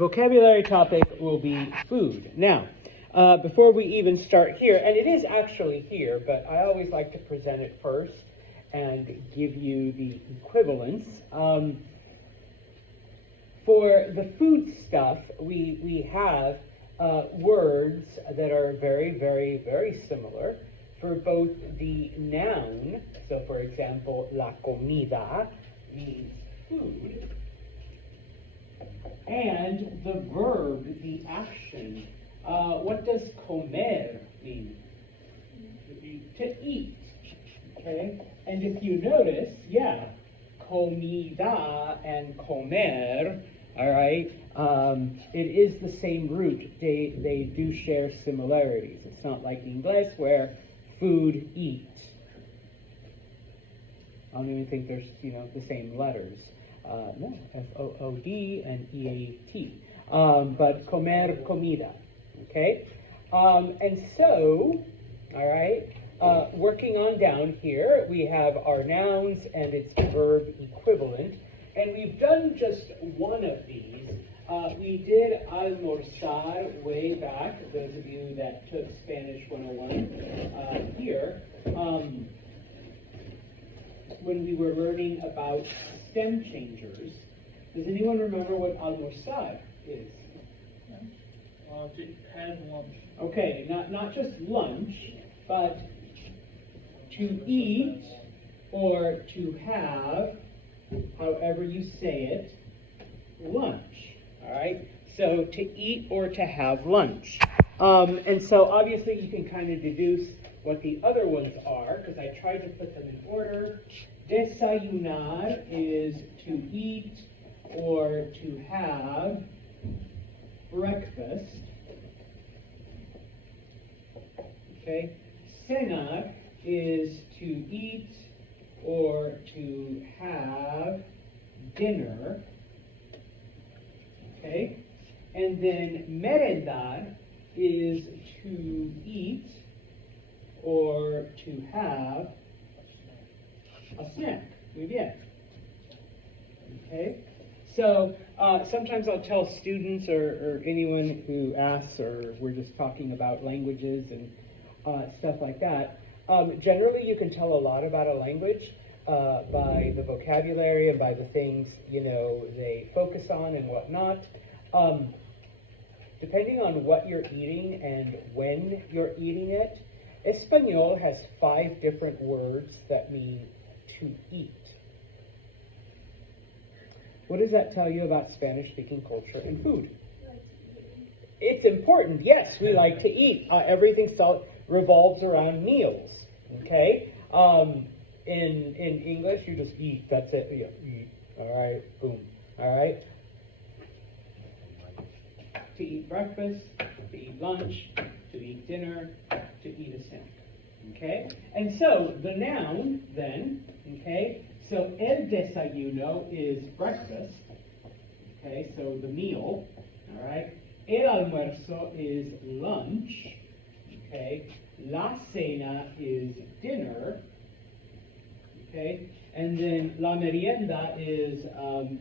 vocabulary topic will be food. Now, before we even start here, and it is actually here, but I always like to present it first and give you the equivalence. For the food stuff, we have words that are very, very, very similar for both the noun, so for example, la comida means food, and the verb, the action. What does comer mean? To eat. Okay? And if you notice, yeah, comida and comer, all right, it is the same root. They do share similarities. It's not like English where food, eat. I don't even think there's, the same letters. No, F-O-O-D and E-A-T. But comer, comida. Okay? And so, all right, working on down here, we have our nouns and its verb equivalent. And we've done just one of these. We did almorzar way back, those of you that took Spanish 101 here, when we were learning about stem changers. Does anyone remember what almorzar is? To have lunch. Okay, not just lunch, but to eat or to have, however you say it, lunch. All right? So to eat or to have lunch. And so obviously you can kind of deduce what the other ones are, because I tried to put them in order. Desayunar is to eat or to have breakfast. Okay? Cenar is to eat or to have dinner. Okay? And then merendar is to eat or to have a snack. Muy bien. Okay? So sometimes I'll tell students or anyone who asks, or we're just talking about languages and stuff like that. Generally, you can tell a lot about a language by the vocabulary and by the things, they focus on and whatnot. Depending on what you're eating and when you're eating it, Espanol has 5 different words that mean to eat. What does that tell you about Spanish-speaking culture and food? It's important, yes, we like to eat. Everything revolves around meals, okay? In English, you just eat, that's it, eat, all right, boom, all right? To eat breakfast, to eat lunch, to eat dinner, to eat a snack, okay? And so, the noun, then, okay, so el desayuno is breakfast, okay, so the meal, all right? El almuerzo is lunch, okay? La cena is dinner, okay? And then la merienda is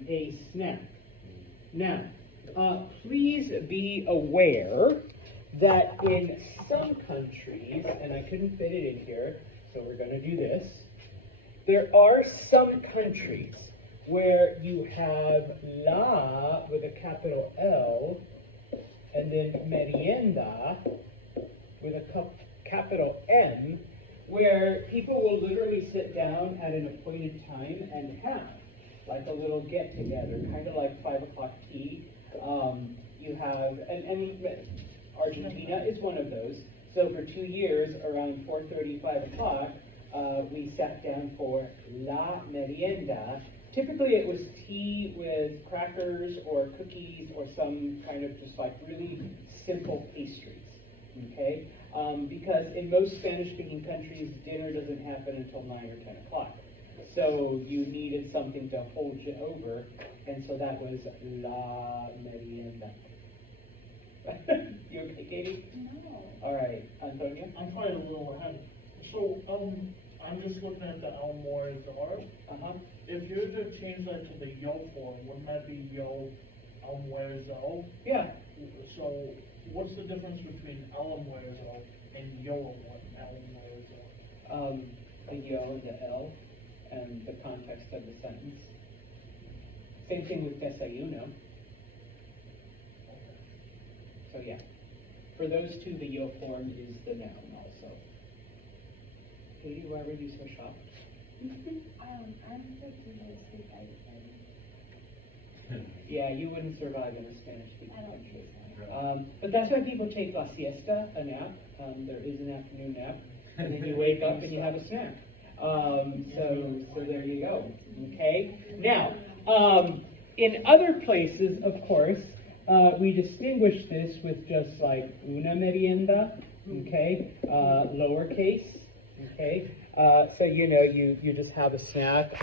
a snack. Now, please be aware that in some countries, and I couldn't fit it in here, so we're going to do this. There are some countries where you have la with a capital L and then merienda with a capital M, where people will literally sit down at an appointed time and have like a little get together, kind of like 5 o'clock tea. You have, and Argentina is one of those. So for 2 years, around 4:30, 5 o'clock, we sat down for la merienda. Typically it was tea with crackers or cookies or some kind of just like really simple pastries, okay? Because in most Spanish-speaking countries, dinner doesn't happen until 9 or 10 o'clock. So you needed something to hold you over, and so that was la merienda. You okay, Katie? No. All right, Antonia? I'm probably a little ahead. So, I'm just looking at the almorzar. Uh-huh. If you were to change that to the yo form, wouldn't that be yo Almuerzo. Yeah. So what's the difference between almuerzo and yo almuerzo? The yo and the el, and the context of the sentence. Same thing with desayuno. So yeah, for those two, the yo form is the noun also. Katie, why were you so shocked? I'm 15 days I Yeah, you wouldn't survive in a Spanish-speaking I don't country. think so. But that's why people take la siesta, a nap. There is an afternoon nap, and then you wake up and you have a snack. So there you go. Okay. Now, in other places, of course, we distinguish this with just like una merienda. Okay, lowercase. Okay. So you just have a snack.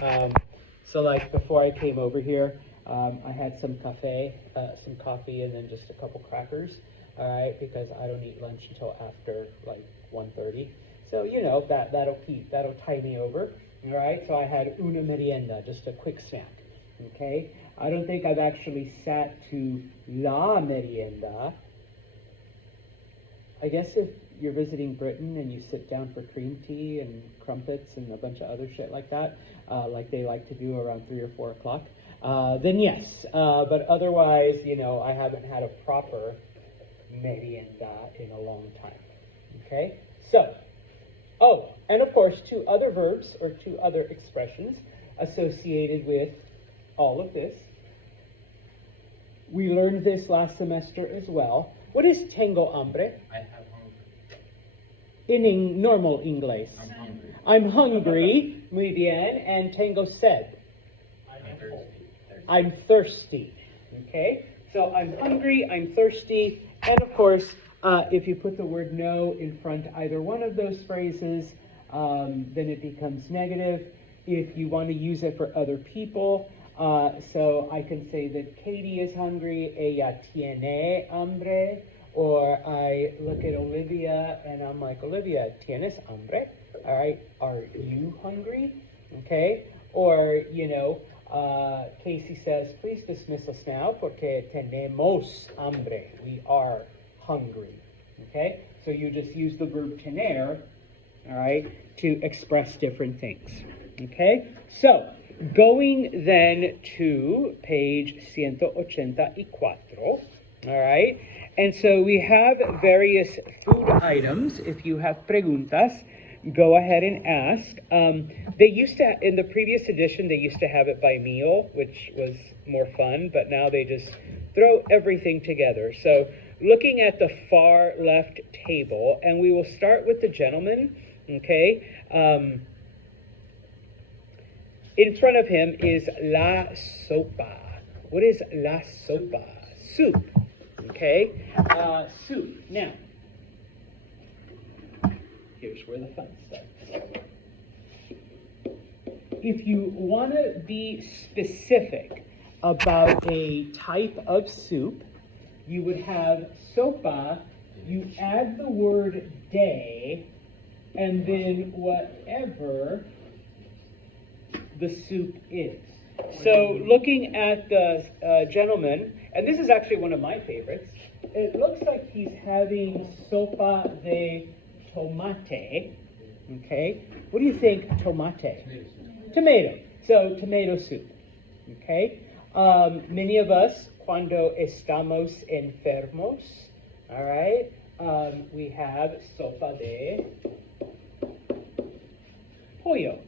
So like before I came over here, I had some coffee, and then just a couple crackers. All right, because I don't eat lunch until after like 1:30. So that'll tie me over. All right. So I had una merienda, just a quick snack. Okay. I don't think I've actually sat to la merienda. I guess if you're visiting Britain and you sit down for cream tea and crumpets and a bunch of other shit like that, like they like to do around 3 or 4 o'clock, then yes. But otherwise, I haven't had a proper merienda in a long time. Okay? So, and of course, 2 other verbs or 2 other expressions associated with all of this. We learned this last semester as well. What is tengo hambre? I have hunger. In normal English. I'm hungry. I'm hungry, muy bien, and tengo sed. I'm thirsty. I'm thirsty. Okay? So I'm hungry, I'm thirsty, and of course, if you put the word no in front of either one of those phrases, then it becomes negative. If you want to use it for other people, so I can say that Katie is hungry, ella tiene hambre, or I look at Olivia and I'm like, Olivia, ¿tienes hambre? All right, are you hungry? Okay, or, Casey says, please dismiss us now porque tenemos hambre. We are hungry. Okay, so you just use the verb tener, all right, to express different things. Okay, so going then to page 184, all right, and so we have various food items. If you have preguntas, go ahead and ask. They used to, in the previous edition, they used to have it by meal, which was more fun, but now they just throw everything together. So looking at the far left table, and we will start with the gentleman, okay? In front of him is la sopa. What is la sopa? Soup, okay? Soup. Now, here's where the fun starts. If you want to be specific about a type of soup, you would have sopa, you add the word de, and then whatever the soup is. So looking at the gentleman, and this is actually one of my favorites, it looks like he's having sopa de tomate. Okay, what do you think tomate? Tomato. So tomato soup. Okay, many of us cuando estamos enfermos, all right, we have sopa de pollo.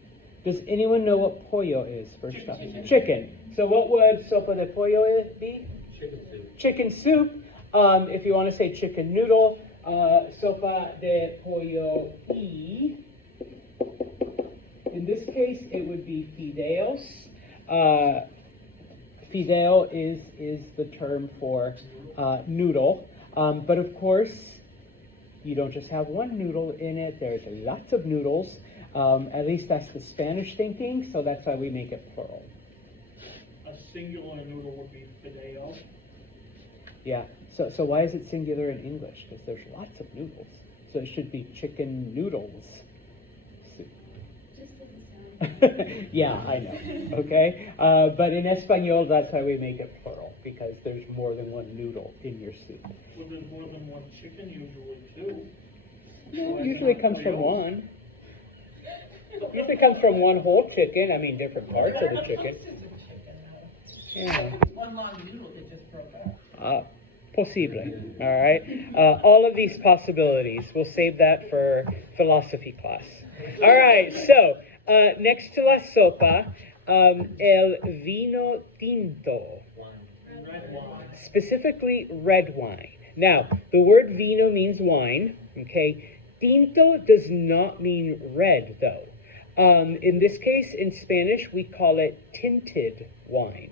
Does anyone know what pollo is, first off? Chicken. So what would sopa de pollo be? Chicken soup. Chicken soup. If you want to say chicken noodle, sopa de pollo y. In this case, it would be fideos. Fideo is the term for noodle. But of course, you don't just have one noodle in it. There's lots of noodles. At least that's the Spanish thinking, so that's why we make it plural. A singular noodle would be fideo. Yeah, so why is it singular in English? Because there's lots of noodles. So it should be chicken noodles soup. Just didn't sound Yeah, I know, okay? But in Espanol, that's why we make it plural, because there's more than one noodle in your soup. Well, there's more than one chicken usually too. No, usually it comes from one. Usually it comes from one whole chicken, I mean, different parts of the chicken. Yeah. One long noodle that just broke up. Posible, all right? All of these possibilities, we'll save that for philosophy class. All right, so next to la sopa, el vino tinto, Red wine. specifically red wine. Now, the word vino means wine, okay? Tinto does not mean red, though. In this case, in Spanish, we call it tinted wine.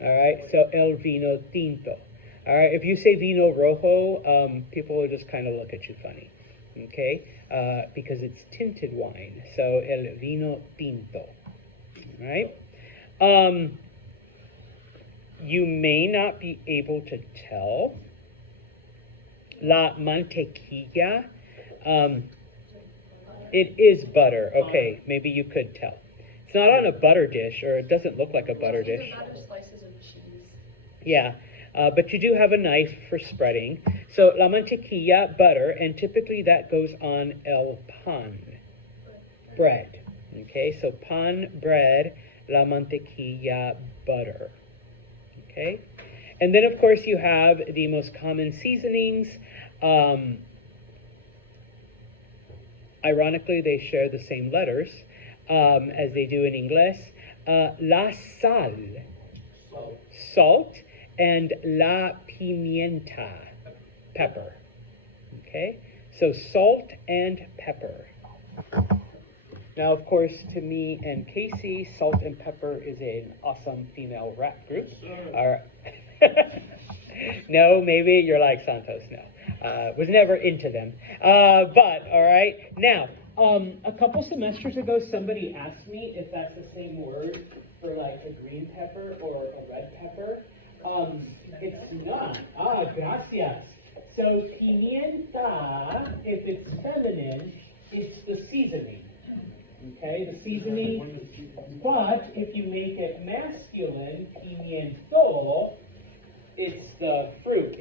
All right, so el vino tinto. All right, if you say vino rojo, people will just kind of look at you funny, okay? Because it's tinted wine, so el vino tinto. All right? You may not be able to tell. La mantequilla, it is butter. Okay, maybe you could tell. It's not on a butter dish, or it doesn't look like a butter dish. Slices of cheese. Yeah, but you do have a knife for spreading. So la mantequilla, butter, and typically that goes on el pan, bread. Okay, so pan, bread, la mantequilla, butter. Okay, and then of course you have the most common seasonings. Ironically, they share the same letters as they do in English. La sal, salt, and la pimienta, pepper. Okay, so salt and pepper. Now, of course, to me and Casey, Salt and Pepper is an awesome female rap group. All right. No, maybe you're like Santos. No, was never into them. But all right. Now, a couple semesters ago, somebody asked me if that's the same word for like a green pepper or a red pepper. It's not. Gracias. So pimienta, if it's feminine, it's the seasoning. Okay, the seasoning. But if you make it masculine, pimiento, it's the fruit.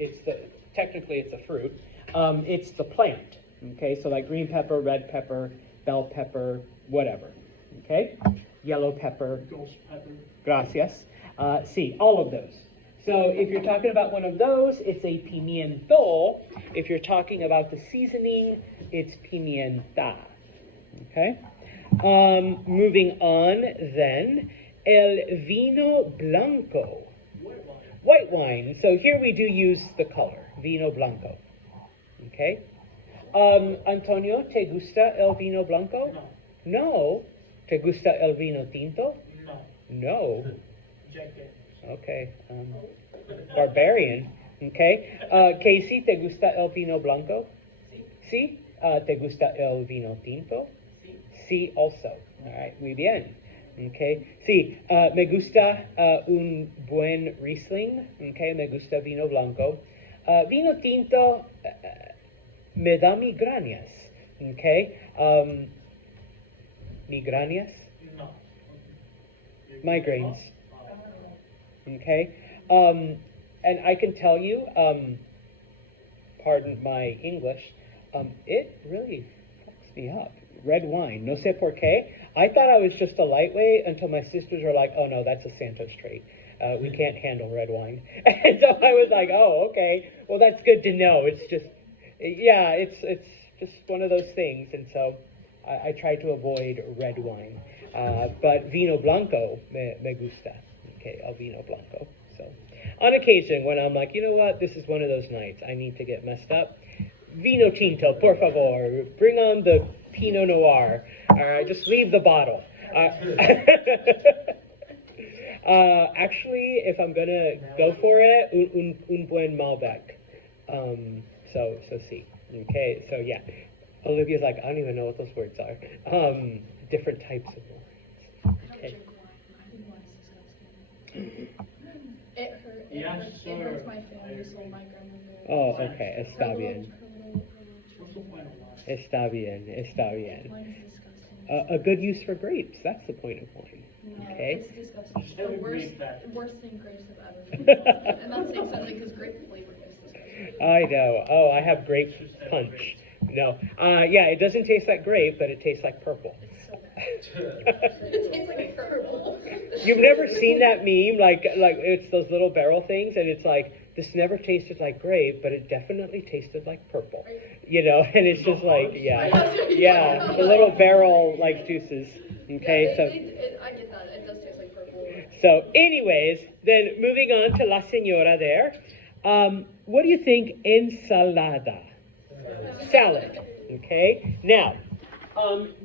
Technically it's a fruit. It's the plant. Okay, so like green pepper, red pepper, bell pepper, whatever. Okay, yellow pepper. Ghost pepper. Gracias. See, all of those. So if you're talking about one of those, it's a pimiento. If you're talking about the seasoning, it's pimienta. Okay? Moving on then, el vino blanco. White wine. White wine. So here we do use the color, vino blanco. Okay? Antonio, ¿te gusta el vino blanco? No. No. ¿Te gusta el vino tinto? No. No. Jack Daniels. Okay. Barbarian. Okay. Casey, ¿te gusta el vino blanco? Sí. ¿Te gusta el vino tinto? Sí, also. All right. Muy bien. Okay. Sí. Me gusta un buen Riesling. Okay. Me gusta vino blanco. Vino tinto me da migrañas. Okay. Migrañas? No. Migraines. Okay. And I can tell you, pardon my English, it really fucks me up. Red wine, no sé por qué. I thought I was just a lightweight until my sisters were like, oh no, that's a Santos trait. We can't handle red wine. And so I was like, oh, okay. Well, that's good to know. It's just, yeah, it's just one of those things. And so I try to avoid red wine. But vino blanco me gusta. Okay, el vino blanco. So on occasion, when I'm like, you know what, this is one of those nights, I need to get messed up. Vino tinto, por favor. Bring on the Pinot Noir. All right, just leave the bottle. Actually, if I'm gonna go for it, un buen Malbec. So see. Okay, so yeah. Olivia's like, I don't even know what those words are. Different types of wines. Okay. It hurt. Yes, It hurts sir. my family, so my grandmother. Oh, okay. Está bien. What's the point of wine? Está bien. Está bien. Wine is disgusting. a good use for grapes. That's the point of wine. No, Okay. it's disgusting. Just The every worst, grape that- the worst thing grapes have ever been. And that's saying something because grape flavoring is disgusting. I know. Oh, I have grape punch. No. Yeah, it doesn't taste like grape, but it tastes like purple. It's so bad. It tastes like purple. You've never seen that meme? Like it's those little barrel things, and it's like, this never tasted like grape, but it definitely tasted like purple. You know, and it's just like, yeah, the little barrel like juices. Okay, so I get that. It does taste like purple. so anyways, then moving on to La Señora there. What do you think ensalada? Salad. Okay. Now,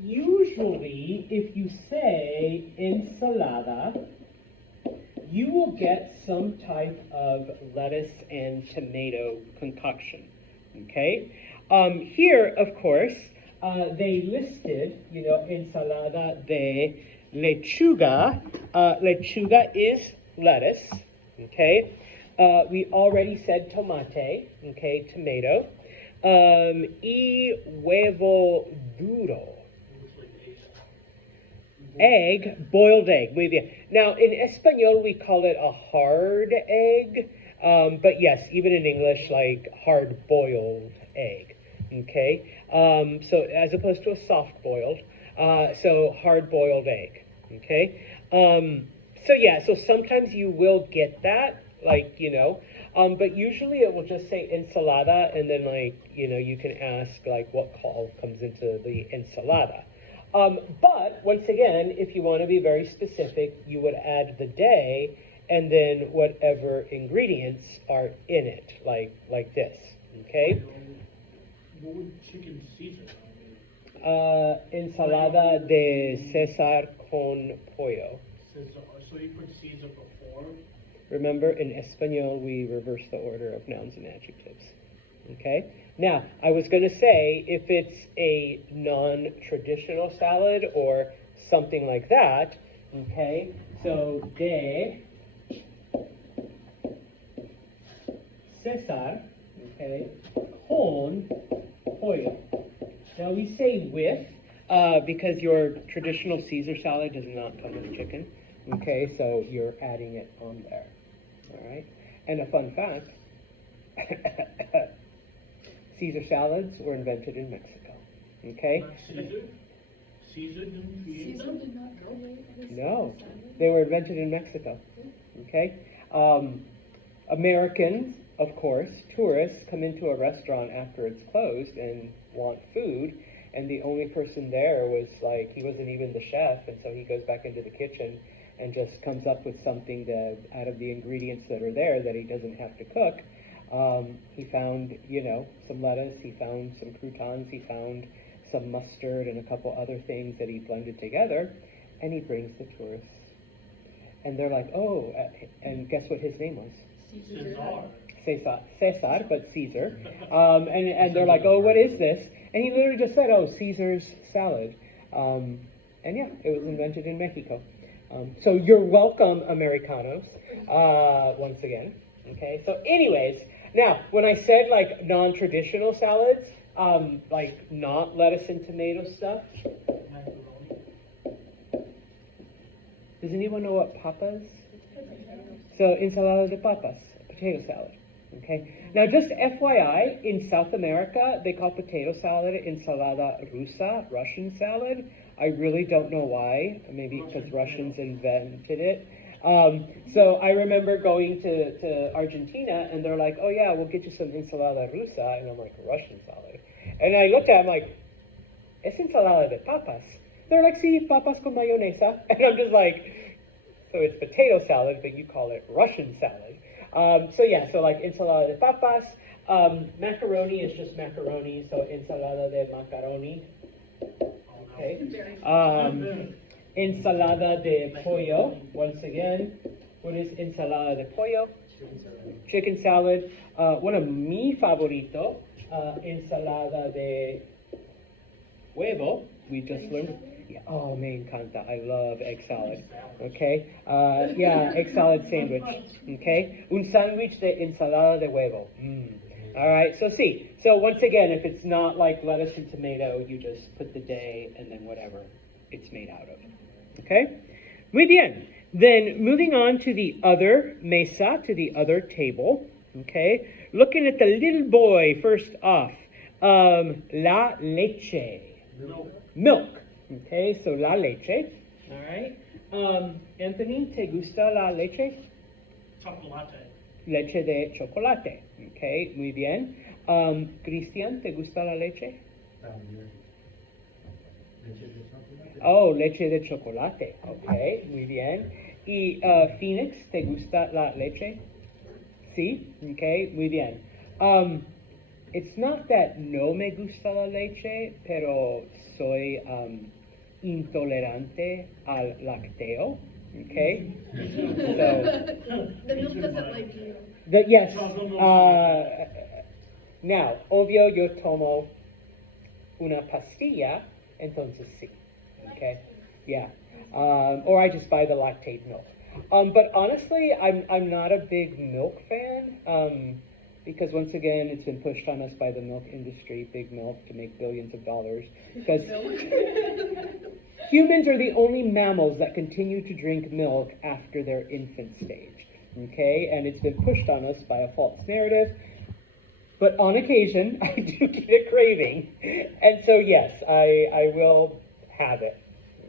usually if you say ensalada, you will get some type of lettuce and tomato concoction. Okay. Here, of course, they listed, ensalada de lechuga. Lechuga is lettuce. Okay. We already said tomate. Okay, tomato. Y huevo duro. Egg, boiled egg. Muy bien. Now, in Espanol, we call it a hard egg. But yes, even in English, like hard-boiled egg. Okay? So as opposed to a soft-boiled. So hard-boiled egg. Okay? So yeah, so sometimes you will get that, like, but usually it will just say ensalada, and then, like, you can ask, like, what call comes into the ensalada. But once again, if you want to be very specific, you would add the day and then whatever ingredients are in it, like this. Okay? What would chicken Caesar? Ensalada de César con pollo. Caesar, so you put Caesar before? Remember, in Espanol, we reverse the order of nouns and adjectives. Okay? Now, I was going to say, if it's a non-traditional salad or something like that, okay, so de César, okay, con pollo. Now, we say with, because your traditional Caesar salad does not come with chicken, okay, so you're adding it on there, all right? And a fun fact, Caesar salads were invented in Mexico, okay? Not Caesar? Caesar didn't create Caesar them? did not create his No, salad. they were invented in Mexico, okay? Americans, of course, tourists come into a restaurant after it's closed and want food, and the only person there was like, he wasn't even the chef, and so he goes back into the kitchen and just comes up with something that, out of the ingredients that are there, that he doesn't have to cook. He found, some lettuce, he found some croutons, he found some mustard and a couple other things that he blended together, and he brings the tourists. And they're like, oh, and guess what his name was? Caesar. Cesar, but Caesar. And they're like, oh, what is this? And he literally just said, oh, Caesar's salad. And yeah, it was invented in Mexico. So you're welcome, Americanos, once again. Okay, so anyways, now, when I said, like, non-traditional salads, like, not lettuce and tomato stuff, Macaroni. does anyone know what papas? So, ensalada de papas, potato salad. Okay. Now, just FYI, in South America, they call potato salad ensalada rusa, Russian salad. I really don't know why. Maybe because Russians invented it. So I remember going to Argentina, and they're like, oh yeah, we'll get you some ensalada rusa. And I'm like, Russian salad. And I looked at them like, es ensalada de papas. They're like, sí, papas con mayonesa. And I'm just like, so it's potato salad, but you call it Russian salad. So yeah, so like ensalada de papas. Macaroni is just macaroni, so ensalada de macaroni. Okay. Ensalada de pollo. Once again, what is ensalada de pollo? Chicken salad. One of mi favorito, ensalada de huevo. We just learned. Yeah, oh, me encanta. I love egg salad. Okay. Yeah, egg salad sandwich. Okay. Un sándwich de ensalada de huevo. All right. So see. So once again, if it's not like lettuce and tomato, you just put the day and then whatever it's made out of. Okay? Muy bien. Then moving on to the other mesa, to the other table. Okay? Looking at the little boy first off. La leche. Milk. Okay, so la leche. All right. Anthony, ¿te gusta la leche? Chocolate. Leche de chocolate. Okay, muy bien. Cristian, ¿te gusta la leche? También. Leche de chocolate. Oh, leche de chocolate. Okay, muy bien. Y Phoenix, ¿te gusta la leche? Sí. Okay, muy bien. It's not that no me gusta la leche, pero soy intolerante al lacteo. Okay, so The milk doesn't like you. yes. Now, obvio, yo tomo una pastilla, entonces sí. Okay, yeah. Or I just buy the lactate milk. But honestly, I'm not a big milk fan. Because once again, it's been pushed on us by the milk industry, big milk, to make billions of dollars. Because humans are the only mammals that continue to drink milk after their infant stage. Okay, and it's been pushed on us by a false narrative. But on occasion, I do get a craving, and so yes, I will have it.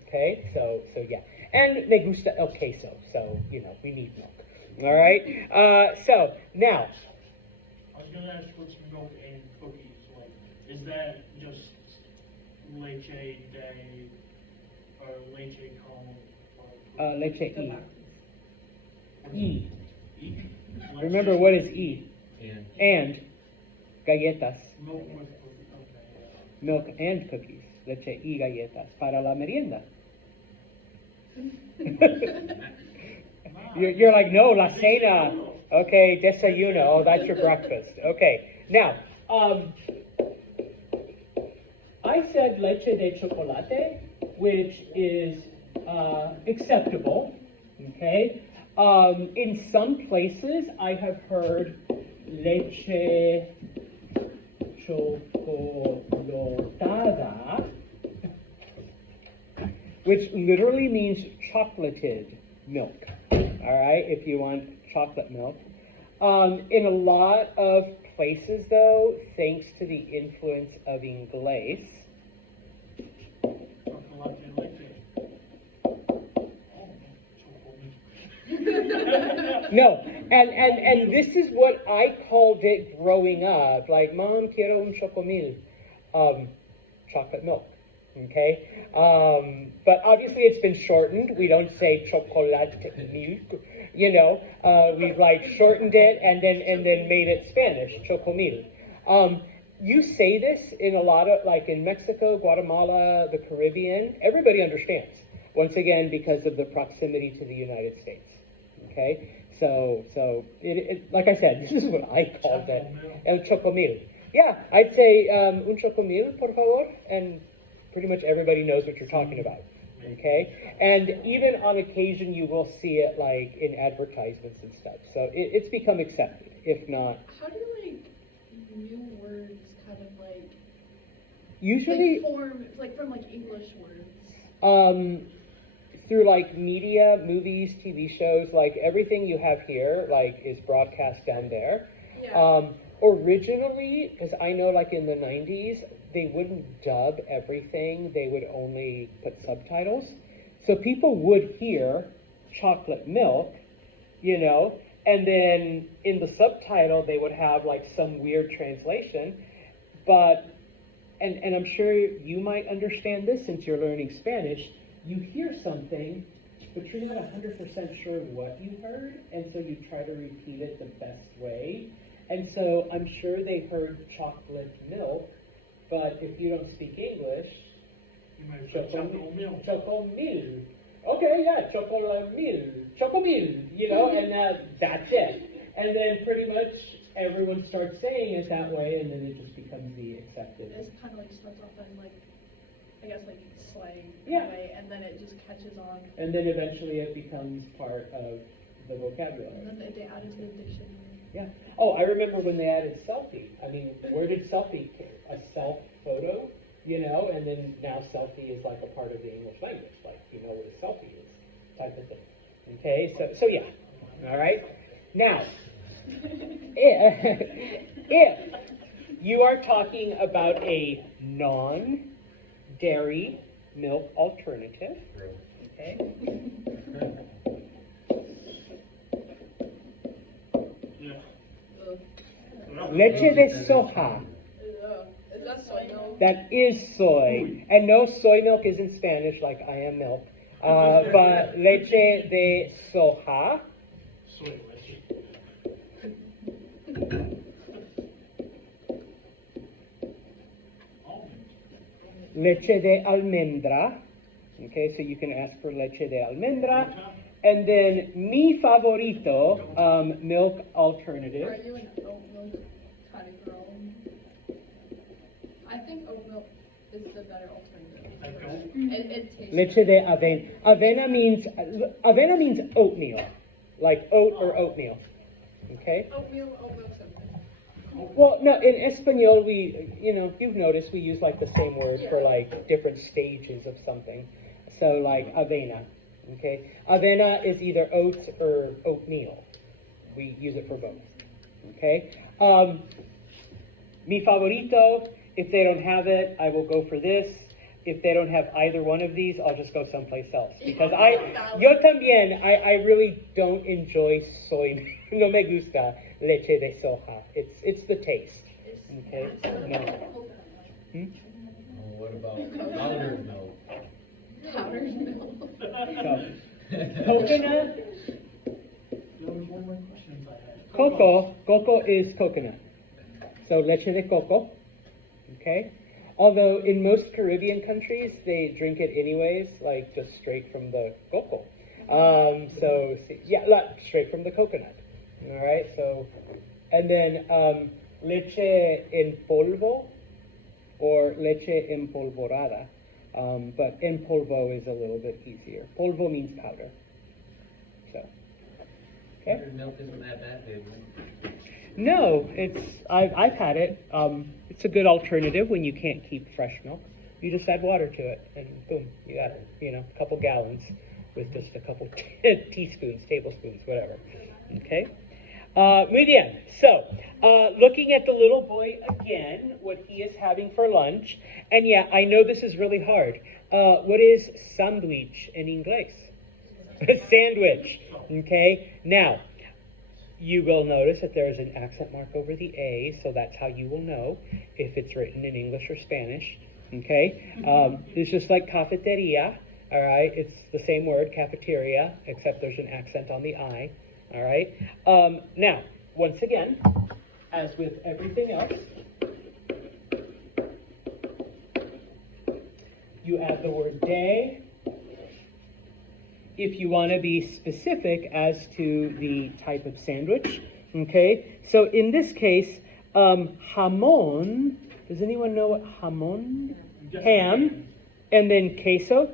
Okay, so yeah, and me gusta el queso, so we need milk. All right, so now. I was gonna ask what's milk and cookies like. Is that just leche de or leche con? Leche E. E. E? Remember, what is E? And galletas. Milk with cookies. Okay. Milk and cookies. Leche y galletas para la merienda. You're like, no, la cena. Okay, desayuno. Oh, that's your breakfast. Okay. Now, I said leche de chocolate, which is acceptable. Okay. In some places, I have heard leche chocolatada, which literally means chocolated milk. All right, if you want chocolate milk. In a lot of places, though, thanks to the influence of Inglés, Chocolate leche. no, and this is what I called it growing up. Like, Mom, quiero un chocomil, chocolate milk. Okay, but obviously it's been shortened. We don't say chocolate milk. We've like shortened it and then made it Spanish, chocomil. You say this in a lot of, like in Mexico, Guatemala, the Caribbean. Everybody understands. Once again, because of the proximity to the United States. Okay, so it like I said, this is what I called it, el chocomil. Yeah, I'd say un chocomil, por favor, and pretty much everybody knows what you're talking about. Okay, and even on occasion you will see it like in advertisements and stuff. So it's become accepted, if not. How do new words kind of usually form from English words? Through like media, movies, TV shows, like everything you have here, like is broadcast down there. Yeah. Originally, because I know like in the 90s, they wouldn't dub everything, they would only put subtitles. So people would hear chocolate milk, and then in the subtitle they would have like some weird translation. But, and I'm sure you might understand this since you're learning Spanish, you hear something, but you're not 100% sure what you heard, and so you try to repeat it the best way. And so I'm sure they heard chocolate milk, but if you don't speak English, You might say chocomil. chocomil. Okay, yeah, chocomil, and that's it. And then pretty much everyone starts saying it that way, and then it just becomes the accepted. It's kind of starts off in I guess slang. Yeah. Way, and then it just catches on. And then eventually it becomes part of the vocabulary. And then they add it to the dictionary. Yeah. Oh, I remember when they added selfie. I mean, where did selfie, a self photo? you know, and then now selfie is like a part of the English language, like you know what a selfie is, type of thing. Okay, so yeah, all right. Now, if you are talking about a non-dairy milk alternative, okay, Yeah. leche de soja. Is that soy milk? That is soy. And no, soy milk isn't Spanish like I am milk. But leche de soja. Soy leche. Almonds. Leche de almendra. Okay, so you can ask for leche de almendra. And then mi favorito, milk Are alternative. you an oat milk kind of girl? I think oat milk is the better alternative. It tastes Leche de avena. Avena means oatmeal, like oat or oatmeal. Okay. oat milk's okay. Well, no, in Espanol, you've noticed we use like the same word for like different stages of something. So like avena, okay? Avena is either oats or oatmeal. We use it for both, okay? Mi favorito, if they don't have it, I will go for this. If they don't have either one of these, I'll just go someplace else. Because yo también, I really don't enjoy soy. No me gusta leche de soja. It's the taste. Okay? No. Hmm? What about powdered milk? Powdered milk. So, coconut, That was one of my questions I had. cocoa is coconut. So leche de coco. Okay? Although in most Caribbean countries, they drink it anyways, like just straight from the coco. Straight from the coconut. All right, so, and then leche en polvo or leche empolvorada. But en polvo is a little bit easier. Polvo means powder. So, okay. Powdered milk isn't that bad, baby. No, I've had it. It's a good alternative when you can't keep fresh milk. You just add water to it, and boom, you got a couple gallons with just a couple teaspoons, tablespoons, whatever. Okay. Muy bien. So, looking at the little boy again, what he is having for lunch, and yeah, I know this is really hard. What is sandwich in English? Sandwich. Okay. Now, you will notice that there is an accent mark over the A, so that's how you will know if it's written in English or Spanish. Okay? It's just like cafeteria, all right? It's the same word, cafeteria, except there's an accent on the I, all right? Now, once again, as with everything else, you add the word de. If you want to be specific as to the type of sandwich, okay? So in this case, jamón, does anyone know what jamón? Ham, and then queso?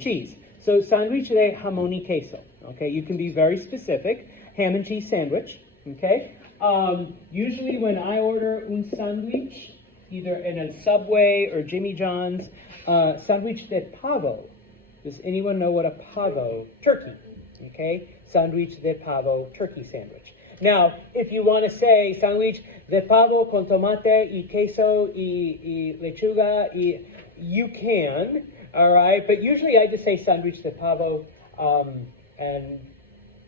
Cheese. So sandwich de jamón y queso, okay? You can be very specific. Ham and cheese sandwich, okay? Usually when I order un sandwich, either in a Subway or Jimmy John's, sandwich de pavo. Does anyone know what a pavo? Turkey. Okay? Sandwich de pavo, turkey sandwich. Now, if you want to say sandwich de pavo con tomate y queso y lechuga, you can, all right? But usually I just say sandwich de pavo and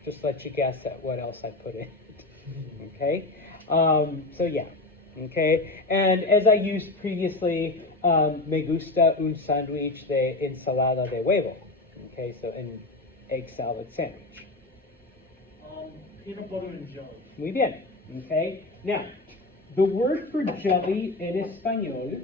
just let you guess at what else I put in it. Okay? So yeah. Okay? And as I used previously, me gusta un sándwich de ensalada de huevo. Okay, so an egg salad sandwich. Peanut butter and jelly. Muy bien. Okay, now, the word for jelly in Espanol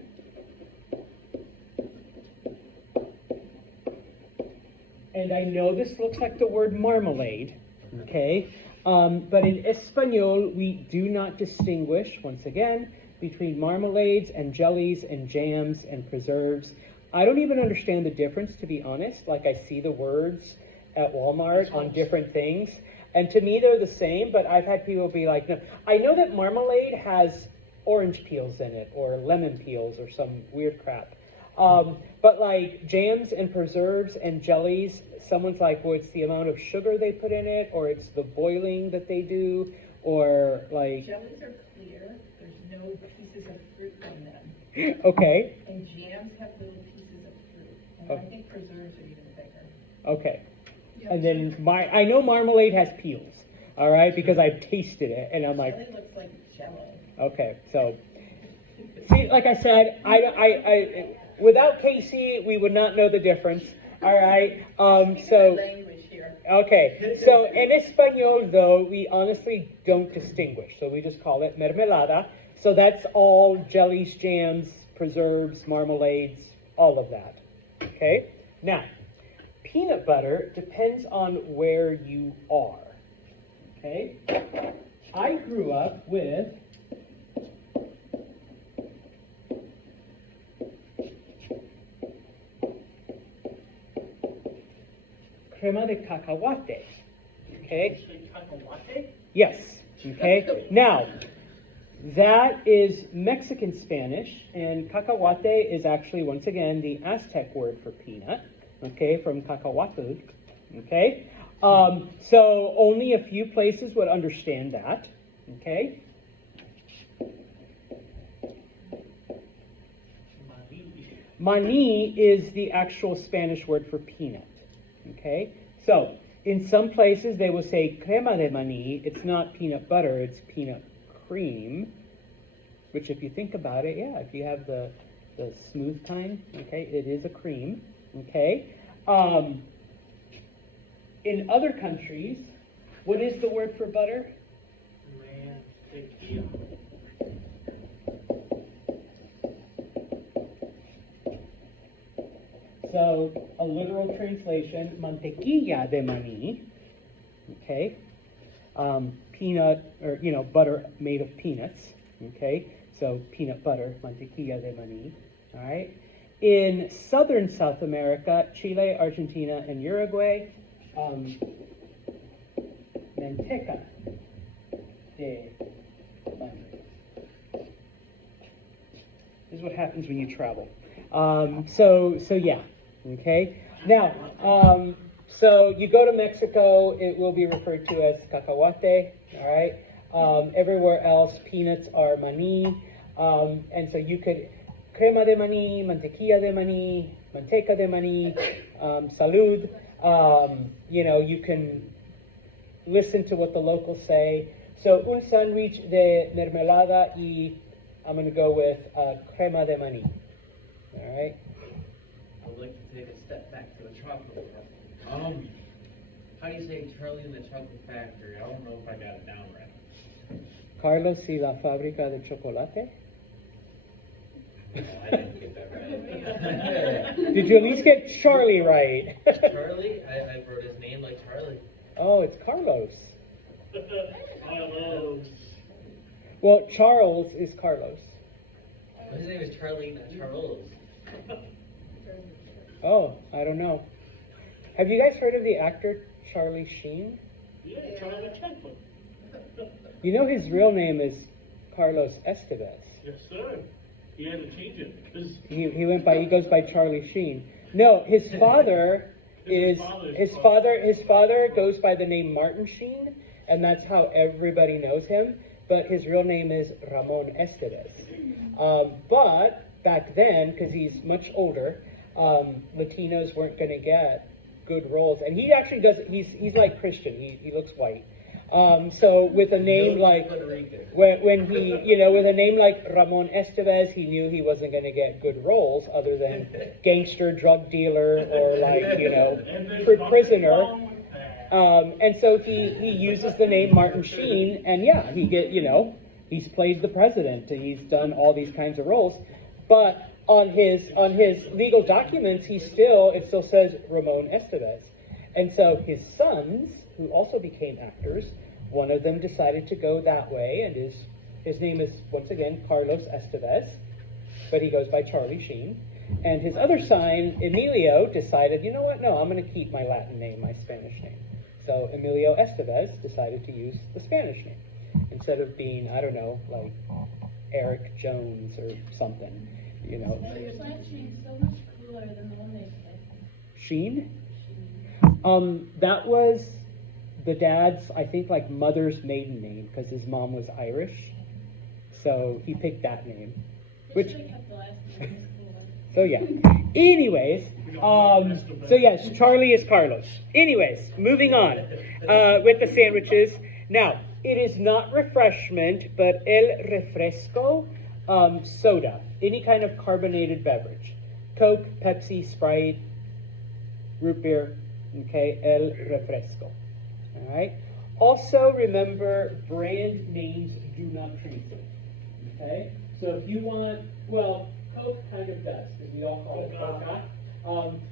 and I know this looks like the word marmalade, okay, but in Espanol we do not distinguish, once again, between marmalades and jellies and jams and preserves. I don't even understand the difference, to be honest. Like, I see the words at Walmart on different things, and to me they're the same, but I've had people be like, no. I know that marmalade has orange peels in it, or lemon peels, or some weird crap. But like jams and preserves and jellies, someone's like, well, it's the amount of sugar they put in it, or it's the boiling that they do, or like... Jellies are clear, there's no pieces of fruit on them. Okay, And jams have little pieces of fruit. And Oh. I think preserves are even bigger. okay. And then I know marmalade has peels, all right, because I've tasted it, and I'm like, Jelly looks like Jello. okay, so... See, like I said, I without Casey, we would not know the difference, all right? So... Language here. Okay, so in Espanol, though, we honestly don't distinguish. So we just call it mermelada. So that's all jellies, jams, preserves, marmalades, all of that. Okay? Now, peanut butter depends on where you are. Okay? I grew up with crema de cacahuate. Okay? You say cacahuate? Yes. Okay? Now, that is Mexican Spanish, and cacahuate is actually, once again, the Aztec word for peanut. Okay? From cacahuatl. Okay? So only a few places would understand that. Okay? Maní is the actual Spanish word for peanut. Okay? So, in some places they will say crema de maní. It's not peanut butter, it's peanut cream. Which, if you think about it, yeah, if you have the smooth kind, okay, it is a cream. Okay? In other countries, what is the word for butter? Mantequilla. So, a literal translation, mantequilla de maní, okay, peanut, or, butter made of peanuts, okay, so peanut butter, mantequilla de maní, all right. In southern South America, Chile, Argentina, and Uruguay, manteca de maní. This is what happens when you travel. So yeah. Okay. Now, so you go to Mexico, it will be referred to as cacahuate. All right. Everywhere else, peanuts are maní, and so you could crema de maní, mantequilla de maní, manteca de maní, salud. You can listen to what the locals say. So un sándwich de mermelada y I'm going to go with crema de maní. All right. I would like to take a step back to the chocolate factory. How do you say Charlie in the Chocolate Factory? I don't know if I got it down right. Carlos y la fábrica de chocolate. No, I didn't get that right. Did you at least get Charlie right? Charlie? I wrote his name like Charlie. Oh, it's Carlos. Carlos. Well, Charles is Carlos. His name is Charlie, not Charles. Oh, I don't know. Have you guys heard of the actor Charlie Sheen? Yeah, Charlie Chaplin. You know his real name is Carlos Estevez. Yes, sir. He had to change it. 'Cause He goes by Charlie Sheen. No, his father his father goes by the name Martin Sheen, and that's how everybody knows him. But his real name is Ramon Estevez. But back then, because he's much older, Latinos weren't going to get good roles, and he actually does. He's like Christian. He looks white. So with a name like when he with a name like Ramon Estevez, he knew he wasn't going to get good roles other than gangster, drug dealer, or prisoner. And so he uses the name Martin Sheen, and yeah, he's played the president. He's done all these kinds of roles, but on his legal documents, it still says Ramon Estevez. And so his sons, who also became actors, one of them decided to go that way, and his name is once again Carlos Estevez, but he goes by Charlie Sheen. And his other son, Emilio, decided, you know what? No, I'm going to keep my Latin name, my Spanish name. So Emilio Estevez decided to use the Spanish name instead of being, I don't know, like Eric Jones or something, you know. No, your side sheet's so much cooler than the one they said. Sheen? That was the dad's, I think, like mother's maiden name, because his mom was Irish. So he picked that name. They Which, should have kept the last name. It's cooler. so yeah. Anyways, so yes, Charlie is Carlos. Anyways, moving on with the sandwiches. Now, it is not refreshment, but el refresco, soda, any kind of carbonated beverage. Coke, Pepsi, Sprite, root beer, okay, el refresco. All right. Also, remember, brand names do not translate. Okay. So if you want, well, Coke kind of does, because we all call it Coca.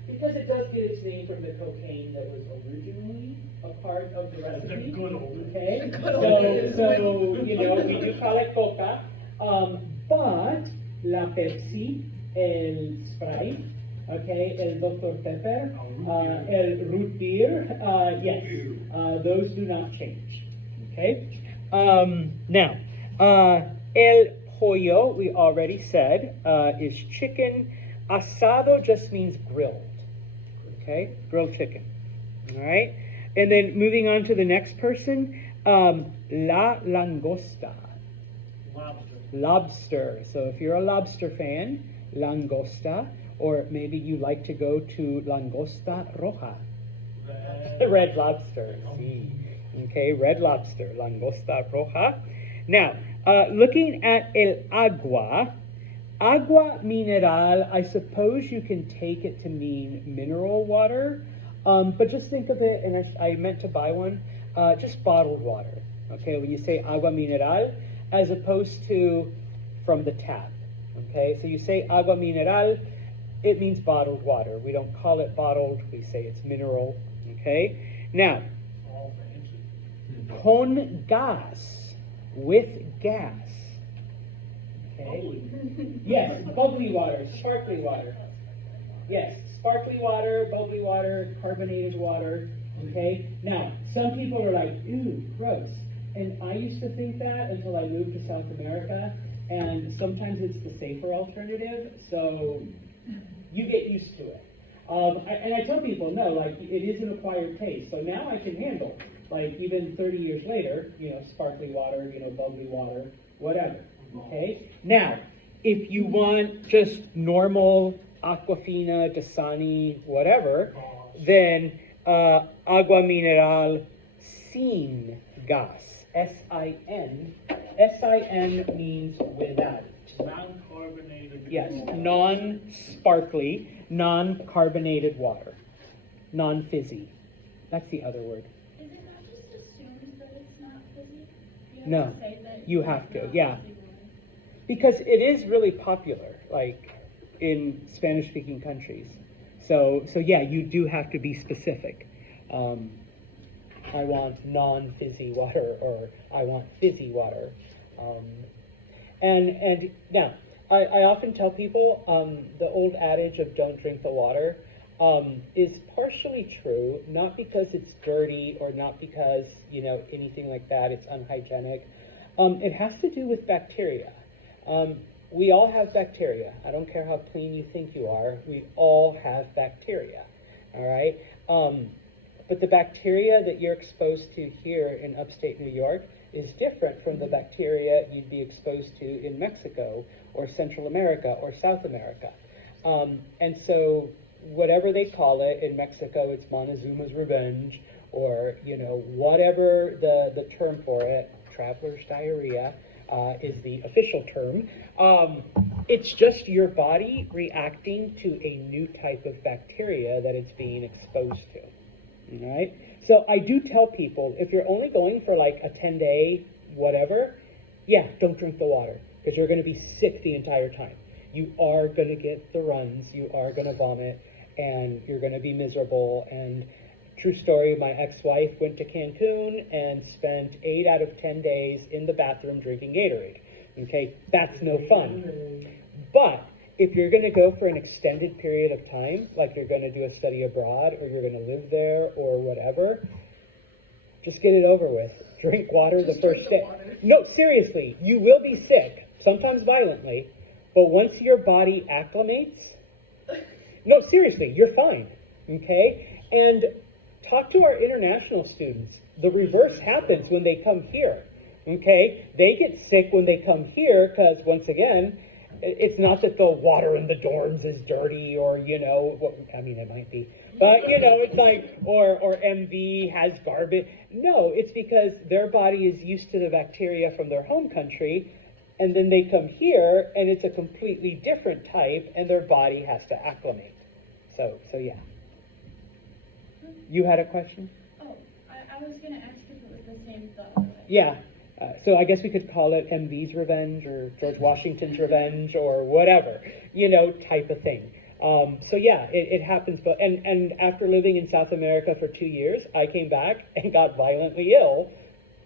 Because it does get its name from the cocaine that was originally a part of the recipe. The good old. Okay. Good old So you know, we do call it Coca. But la Pepsi, el Sprite, okay, el Dr. Pepper, el root beer, yes, those do not change. Okay. Now, el pollo, we already said, is chicken. Asado just means grilled. Okay, grilled chicken. All right. And then moving on to the next person, la langosta. Lobster. Lobster. So if you're a lobster fan, langosta, or maybe you like to go to langosta roja, red lobster. Sí. Okay, red lobster, langosta roja. Now, looking at el agua, agua mineral, I suppose you can take it to mean mineral water, but just think of it, and I meant to buy one, just bottled water. Okay, when you say agua mineral, as opposed to from the tap. Okay, so you say agua mineral, it means bottled water. We don't call it bottled, we say it's mineral. Okay, now, All fancy. con gas, with gas. Okay. Holy. Yes, bubbly water, sparkly water. Yes, sparkly water, bubbly water, carbonated water. Okay. Now, some people are like, "Ooh, gross," and I used to think that until I moved to South America, and sometimes it's the safer alternative. So you get used to it. And I tell people, no, like it is an acquired taste. So now I can handle, like even 30 years later, you know, sparkly water, you know, bubbly water, whatever. Okay. Now, if you want just normal Aquafina, Dasani, whatever, then agua mineral sin gas. S-I-N. S-I-N means without. Non-carbonated. Yes, non-sparkly, non-carbonated water, non-fizzy. That's the other word. Is it not just assumed that it's not fizzy? You No, have to say that you it's have to, not yeah. fizzy water. Because it is really popular, like in Spanish-speaking countries. So yeah, you do have to be specific. I want non-fizzy water, or I want fizzy water. And now, I often tell people the old adage of don't drink the water is partially true, not because it's dirty or not because, you know, anything like that, it's unhygienic. It has to do with bacteria. We all have bacteria. I don't care how clean you think you are. We all have bacteria, all right? But the bacteria that you're exposed to here in upstate New York is different from the bacteria you'd be exposed to in Mexico or Central America or South America. And so whatever they call it, in Mexico it's Montezuma's revenge, or, you know, whatever the term for it, traveler's diarrhea, is the official term. It's just your body reacting to a new type of bacteria that it's being exposed to. All right? So I do tell people, if you're only going for like a 10-day whatever, yeah, don't drink the water, because you're going to be sick the entire time. You are going to get the runs, you are going to vomit, and you're going to be miserable. And true story, my ex-wife went to Cancun and spent 8 out of 10 days in the bathroom drinking Gatorade. Okay, that's no fun. But if you're going to go for an extended period of time, like you're going to do a study abroad, or you're going to live there, or whatever, just get it over with. Drink water Just the first drink the day. water. No, seriously, you will be sick. sometimes violently, but once your body acclimates, no, seriously, you're fine, okay? And talk to our international students. The reverse happens when they come here, okay? They get sick when they come here because, once again, it's not that the water in the dorms is dirty or, I mean, it might be. But, it's like, or MV has garbage. No, it's because their body is used to the bacteria from their home country, and then they come here, and it's a completely different type, and their body has to acclimate. So yeah. You had a question? Oh, I was gonna ask if it was the same thought. Yeah. So I guess we could call it MV's revenge or George Washington's revenge or whatever, type of thing. So yeah, it happens. But and after living in South America for 2 years, I came back and got violently ill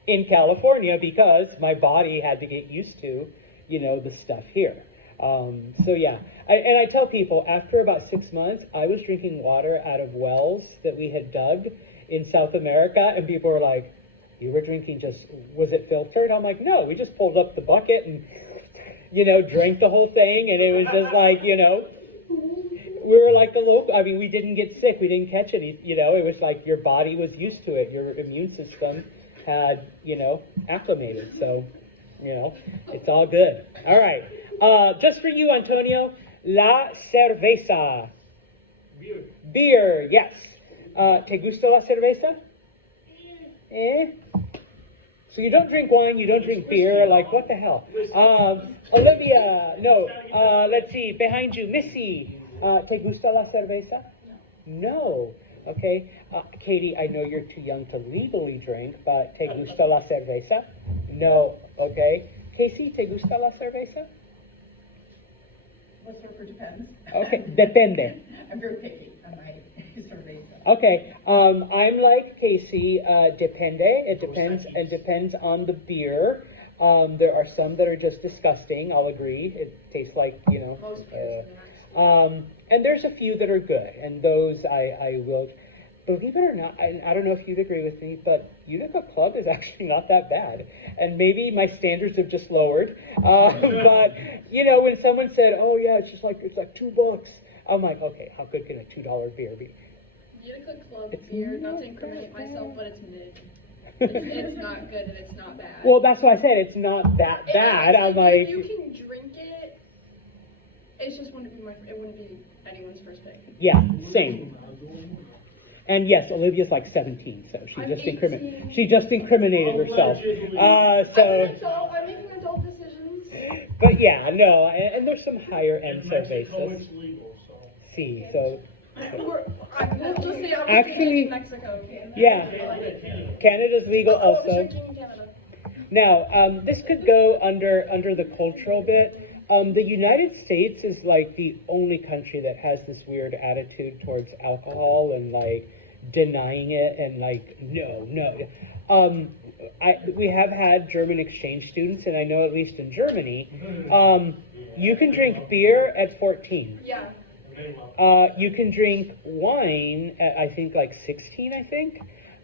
in California because my body had to get used to, the stuff here. So yeah, I tell people after about 6 months, I was drinking water out of wells that we had dug in South America, and people were like, "You were drinking was it filtered?" I'm like, "No, we just pulled up the bucket and, drank the whole thing, and it was just like, we were like we didn't get sick, we didn't catch any, it was like your body was used to it, your immune system had, acclimated, so, it's all good. All right, just for you, Antonio, la cerveza. Beer, yes. ¿Te gusta la cerveza? So you don't drink wine, you don't drink beer, like what the hell? Olivia, no. Let's see, behind you, Missy. ¿Te gusta la cerveza? No. Okay. Katie, I know you're too young to legally drink, but ¿te gusta la cerveza? No. Okay. Casey, ¿te gusta la cerveza? What's for depends? Okay, depende. I'm very picky on my cerveza. Okay, I'm like Casey, depende. It depends on the beer. There are some that are just disgusting, I'll agree. It tastes like, Most beers are nasty. and there's a few that are good, and those I will, believe it or not, I don't know if you'd agree with me, but Utica Club is actually not that bad. And maybe my standards have just lowered. But, when someone said, oh yeah, it's like $2, I'm like, okay, how good can a $2 beer be? Utica Club It's beer, not not to incriminate that myself, bad. but it's mid. It's not good and it's not bad. Well, that's why I said it's not that bad. I'm like, you can drink it. It just wouldn't be it wouldn't be anyone's first pick. yeah, same. And yes, Olivia's like 17, so I'm 18. She just incriminated herself. I'm So, an adult. I'm making adult decisions. but yeah, no, and there's some higher end In Mexico, cervezas. it's legal, so. See, so We'll just say I'm Actually- drinking in Mexico. yeah, Canada's legal Oh, I was also. drinking in Canada. Now, this could go under the cultural bit. The United States is like the only country that has this weird attitude towards alcohol and like denying it and like no. We have had German exchange students, and I know at least in Germany, you can drink beer at 14. Yeah. You can drink wine at, I think, like 16, I think.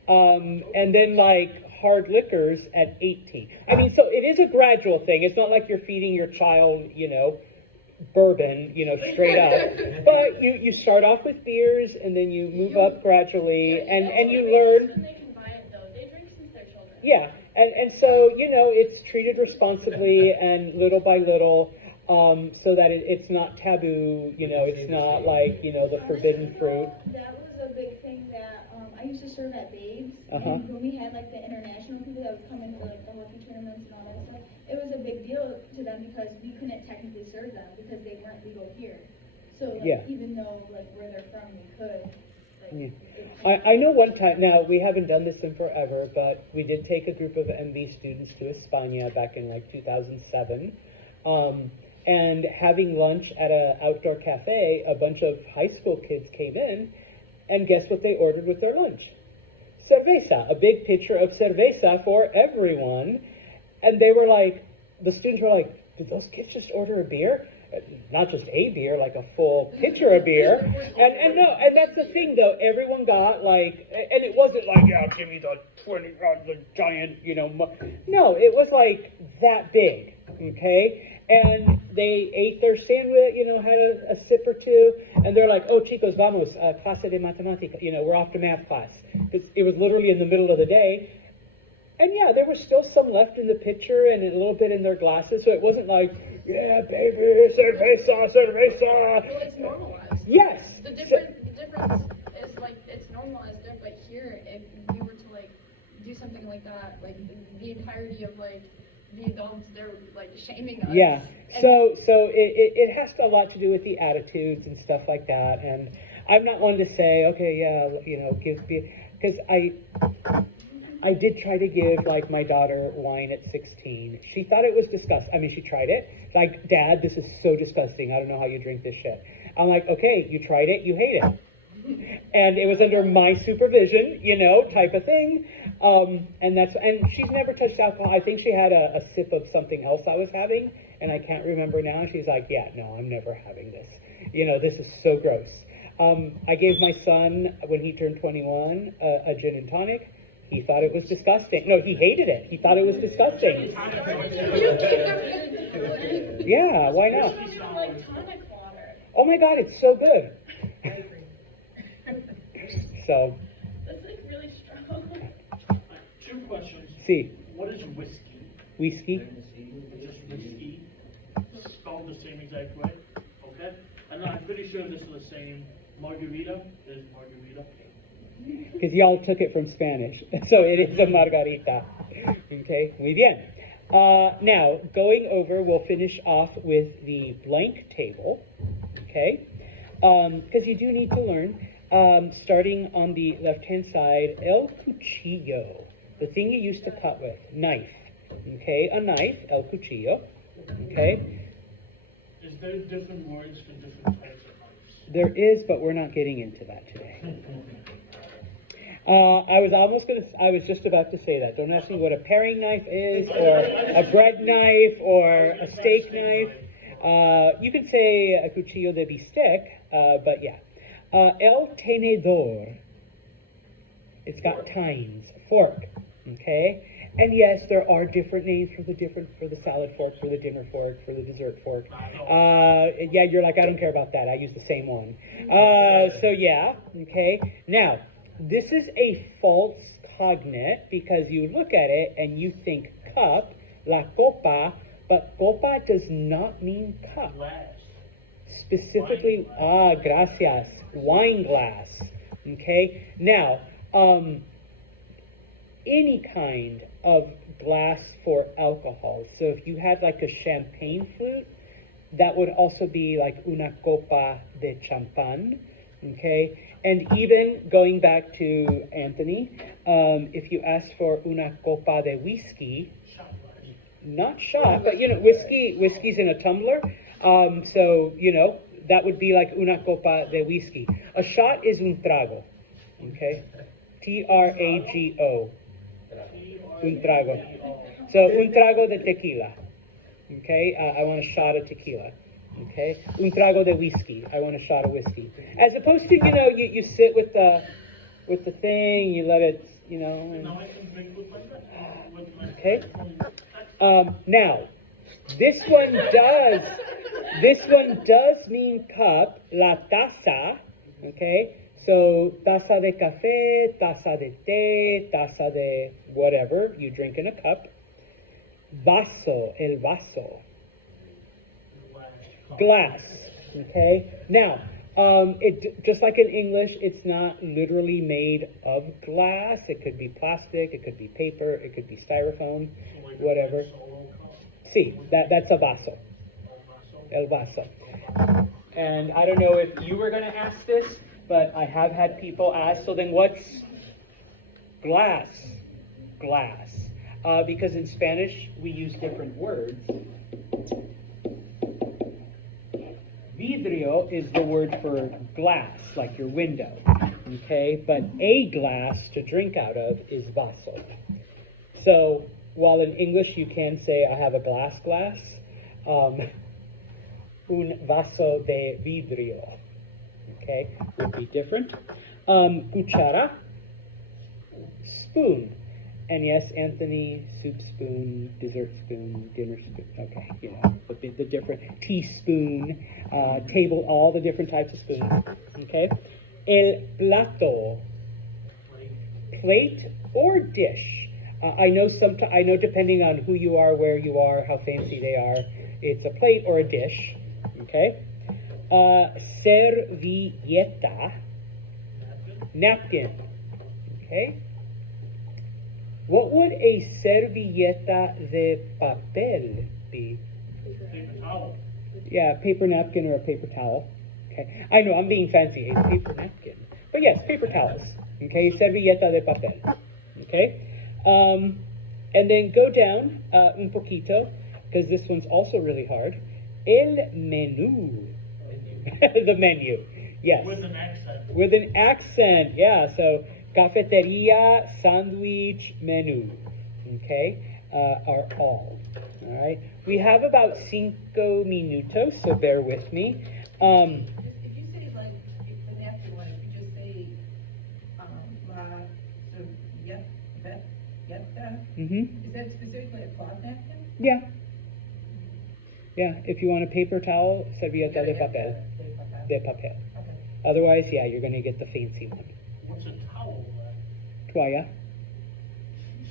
And then, like, hard liquors at 18. I mean, so it is a gradual thing. It's not like you're feeding your child, bourbon, straight up. But you start off with beers, and then you move up gradually, and you learn. They can buy it, though. They drink since they're children. Yeah, and so, it's treated responsibly and little by little. So that it's not taboo, it's not like, the forbidden fruit. That was a big thing that I used to serve at Babes. Uh-huh. And when we had like the international people that would come in for like the hockey tournaments and all that stuff, it was a big deal to them because we couldn't technically serve them because they weren't legal here. So like, Yeah. even though like where they're from, we could. Like, Yeah. I know one time, now we haven't done this in forever, but we did take a group of MV students to España back in like 2007. And having lunch at an outdoor cafe, a bunch of high school kids came in, and guess what they ordered with their lunch? Cerveza, a big pitcher of cerveza for everyone. And they were like, the students were like, did those kids just order a beer? Not just a beer, like a full pitcher of beer. And no, and that's the thing though, everyone got like, and it wasn't like, yeah, give me the 20, the giant, no, it was like that big, okay? And they ate their sandwich, had a sip or two, and they're like, oh, chicos, vamos, clase de matemática, we're off to math class. Because it was literally in the middle of the day. And yeah, there was still some left in the pitcher and a little bit in their glasses, so it wasn't like, yeah, baby, cerveza, cerveza. Well, it's normalized. Yes. The difference is like it's normalized there, but here, if you were to like do something like that, like the entirety of like the adults, they're like shaming us. Yeah. And So it has a lot to do with the attitudes and stuff like that. And I'm not one to say, okay, yeah, because I did try to give like my daughter wine at 16. She thought it was disgusting. I mean, she tried it. Like, Dad, this is so disgusting. I don't know how you drink this shit. I'm like, okay, you tried it, you hate it. And it was under my supervision, type of thing. And she's never touched alcohol. I think she had a sip of something else I was having, and I can't remember now. She's like, yeah, no, I'm never having this. This is so gross. I gave my son, when he turned 21, a gin and tonic. He thought it was disgusting. No, he hated it. He thought it was disgusting. Yeah, why not? Like tonic water. Oh my God, it's so good. So, That's like really strong. 2 questions. see, What is whiskey? whiskey. It's just whiskey, spelled the same exact way. Okay? And I'm pretty sure this is the same. Margarita is margarita. Because y'all took it from Spanish. So it is a margarita. Okay, muy bien. Now, going over, we'll finish off with the blank table. Okay? Because you do need to learn. Starting on the left-hand side, el cuchillo. The thing you used to cut with. Knife. Okay, a knife, el cuchillo. Okay? Is there different words for different types of knives? There is, but we're not getting into that today. I was just about to say that. Don't ask me what a paring knife is, or a bread knife, or a steak knife. You can say a cuchillo de bistec, but yeah. El tenedor. It's got tines. Fork. Okay? And yes, there are different names for the salad fork, for the dinner fork, for the dessert fork. Yeah, you're like, I don't care about that. I use the same one. So yeah, okay. Now, this is a false cognate because you look at it and you think cup, la copa, but copa does not mean cup. Glass. Specifically, gracias, wine glass. Okay. Now, any kind of glass for alcohol. So if you had like a champagne flute, that would also be like una copa de champán, okay? And even going back to Anthony, if you ask for una copa de whiskey, not shot, but whiskey's in a tumbler, so, that would be like una copa de whiskey. A shot is un trago, okay? Trago. Un trago. So, un trago de tequila. Okay? I want a shot of tequila. Okay? Un trago de whiskey. I want a shot of whiskey. As opposed to, you sit with the thing, you let it, and, Now I can drink with my friend. With my okay? friend. Now, this one does mean cup, la taza, okay? So, taza de café, taza de té, taza de whatever, you drink in a cup. Vaso, el vaso. Glass, okay? Now, just like in English, it's not literally made of glass. It could be plastic, it could be paper, it could be styrofoam, whatever. See, that's a vaso. El vaso. And I don't know if you were going to ask this, but I have had people ask, so then what's glass? Glass. Because in Spanish, we use different words. Vidrio is the word for glass, like your window. Okay? But a glass to drink out of is vaso. So, while in English you can say, I have a glass, un vaso de vidrio. Okay, would be different. Cuchara, spoon. And yes, Anthony, soup spoon, dessert spoon, dinner spoon. Okay, you know, but the different teaspoon, table, all the different types of spoons. Okay. El plato, plate or dish. I know depending on who you are, where you are, how fancy they are, it's a plate or a dish. Okay. Servilleta, napkin. Okay. What would a servilleta de papel be? Paper towel. Yeah, paper napkin or a paper towel. Okay. I know, I'm being fancy. A paper napkin. But yes, paper towels. Okay, servilleta de papel. Okay. And then go down un poquito, because this one's also really hard. El menú. The menu. Yes. With an accent. With an accent, yeah. So, cafeteria, sandwich, menu. Okay, are all. All right. We have about 5 minutos, so bear with me. If you say like, the napkin one, if you just say, la servilleta, Mm-hmm. is that specifically a cloth napkin? Yeah. Yeah. If you want a paper towel, servilleta de papel. De papel. Okay. Otherwise, yeah, you're going to get the fancy one. What's a towel? Toalla.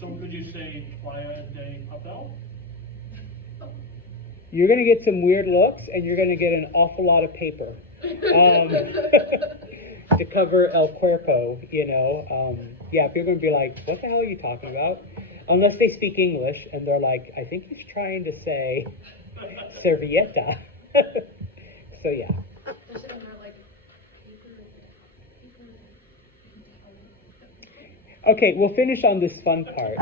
So could you say toalla de papel? You're going to get some weird looks, and you're going to get an awful lot of paper to cover el cuerpo, you know. Yeah, people are going to be like, what the hell are you talking about? Unless they speak English, and they're like, I think he's trying to say servilleta. So, yeah. They're sitting there like, paper. Okay, we'll finish on this fun part.